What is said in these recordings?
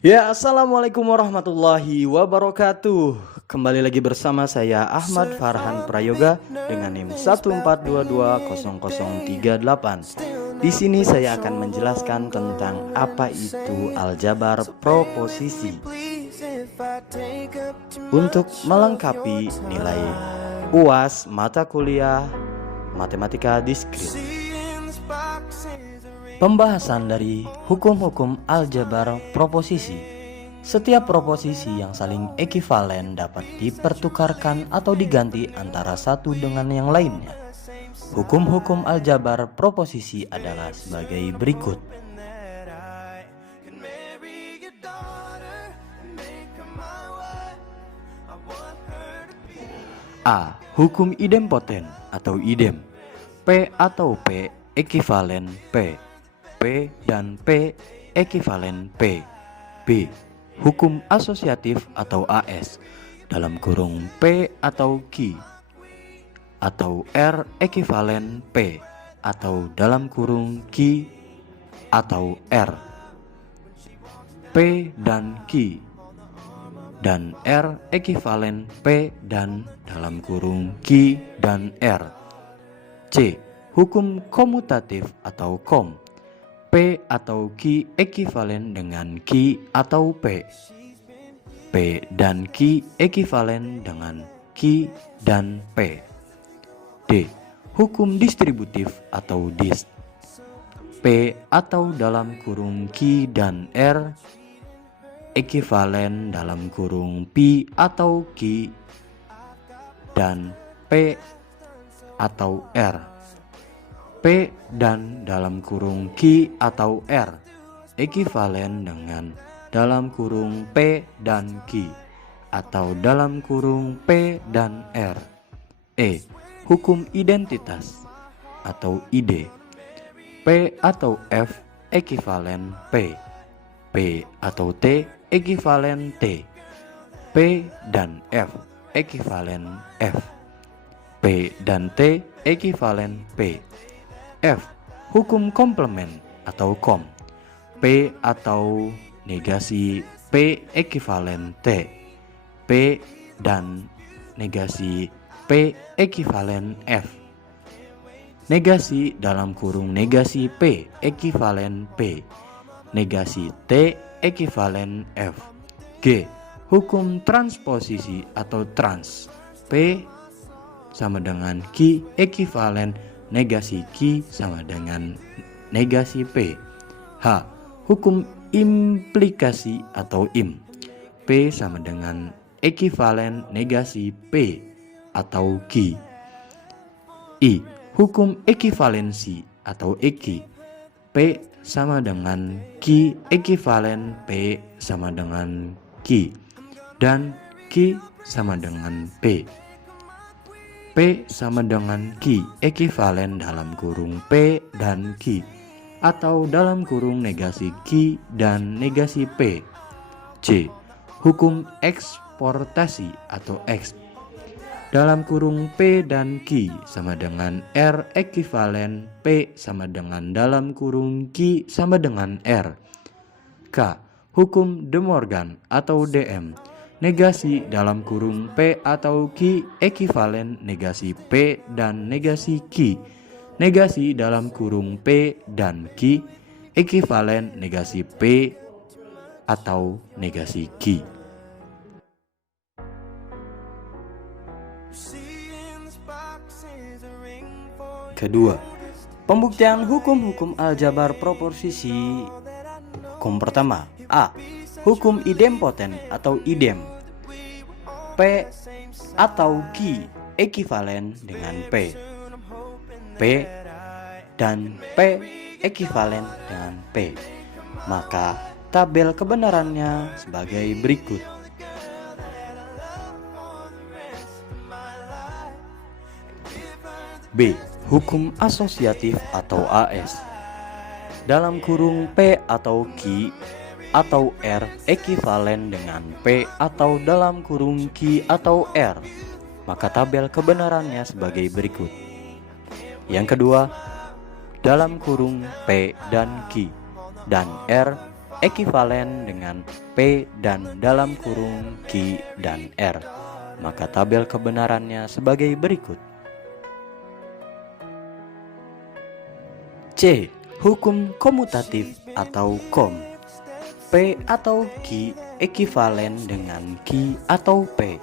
Ya, assalamualaikum warahmatullahi wabarakatuh. Kembali lagi bersama saya Ahmad Farhan Prayoga dengan NIM 1422038. Di sini saya akan menjelaskan tentang apa itu aljabar proposisi. Untuk melengkapi nilai UAS mata kuliah Matematika Diskrit. Pembahasan dari hukum-hukum aljabar proposisi. Setiap proposisi yang saling ekivalen dapat dipertukarkan atau diganti antara satu dengan yang lainnya. Hukum-hukum aljabar proposisi adalah sebagai berikut. A. Hukum idempoten atau idem. P atau P ekivalen P. P dan P ekivalen P. B. Hukum asosiatif atau AS dalam kurung P atau Q atau R ekivalen P atau dalam kurung Q atau R. P dan Q dan R ekivalen P dan dalam kurung Q dan R. C. Hukum komutatif atau kom. P atau Q ekivalen dengan Q atau P. P dan Q ekivalen dengan Q dan P. D. Hukum distributif atau dis. P atau dalam kurung Q dan R ekivalen dalam kurung P atau Q dan P atau R. P dan dalam kurung Q atau R ekivalen dengan dalam kurung P dan Q atau dalam kurung P dan R. E. Hukum identitas atau ID. P atau F ekivalen P. P atau T ekivalen T. P dan F ekivalen F. P dan T ekivalen P. F. Hukum komplement atau kom. P atau negasi P ekivalen T. P dan negasi P ekivalen F. Negasi dalam kurung negasi P ekivalen P. Negasi T ekivalen F. G. Hukum transposisi atau trans. P sama dengan Q ekivalen negasi Q sama dengan negasi P. H. Hukum implikasi atau im. P sama dengan ekivalen negasi P atau Q. I. Hukum ekivalensi atau eki. P sama dengan Q ekivalen P sama dengan Q dan Q sama dengan P. P sama dengan Q ekivalen dalam kurung P dan Q atau dalam kurung negasi Q dan negasi P. C. Hukum eksportasi atau X. Dalam kurung P dan Q sama dengan R ekivalen P sama dengan dalam kurung Q sama dengan R. K. Hukum De Morgan atau DM. Negasi dalam kurung P atau Q ekivalen negasi P dan negasi Q. Negasi dalam kurung P dan Q ekivalen negasi P atau negasi Q. Kedua, pembuktian hukum-hukum aljabar proposisi. Hukum pertama, A. Hukum idempoten atau idem. P atau Q ekivalen dengan P. P dan P ekivalen dengan P. Maka tabel kebenarannya sebagai berikut. B. Hukum asosiatif atau AS. Dalam kurung P atau Q atau R ekivalen dengan P atau dalam kurung Q atau R, maka tabel kebenarannya sebagai berikut. Yang kedua, dalam kurung P dan Q dan R ekivalen dengan P dan dalam kurung Q dan R. Maka tabel kebenarannya sebagai berikut. C. Hukum komutatif atau kom. P atau Q ekivalen dengan Q atau P.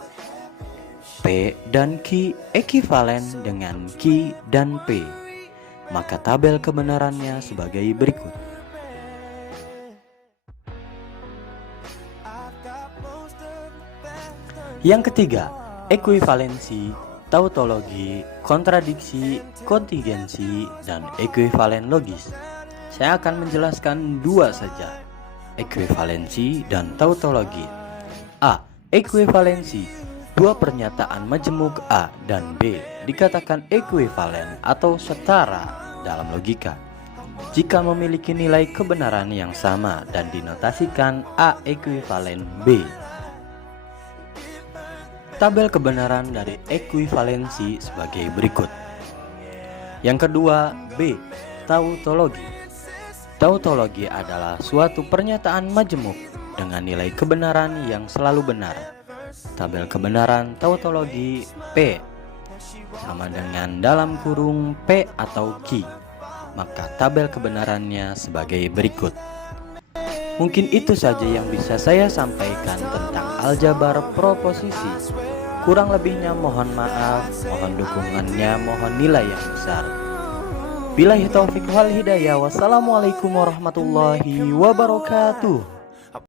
P dan Q ekivalen dengan Q dan P. Maka tabel kebenarannya sebagai berikut. Yang ketiga, ekuivalensi, tautologi, kontradiksi, kontingensi, dan ekuivalen logis. Saya akan menjelaskan dua saja, ekuivalensi dan tautologi. A. Ekuivalensi. Dua pernyataan majemuk A dan B dikatakan ekuivalen atau setara dalam logika jika memiliki nilai kebenaran yang sama dan dinotasikan A ekuivalen B. Tabel kebenaran dari ekuivalensi sebagai berikut. Yang kedua, B. Tautologi. Tautologi adalah suatu pernyataan majemuk dengan nilai kebenaran yang selalu benar. Tabel kebenaran tautologi P sama dengan dalam kurung P atau Q. Maka tabel kebenarannya sebagai berikut. Mungkin itu saja yang bisa saya sampaikan tentang aljabar proposisi. Kurang lebihnya mohon maaf, mohon dukungannya, mohon nilai yang besar. Billahi taufiq wal hidayah. Wassalamualaikum warahmatullahi wabarakatuh.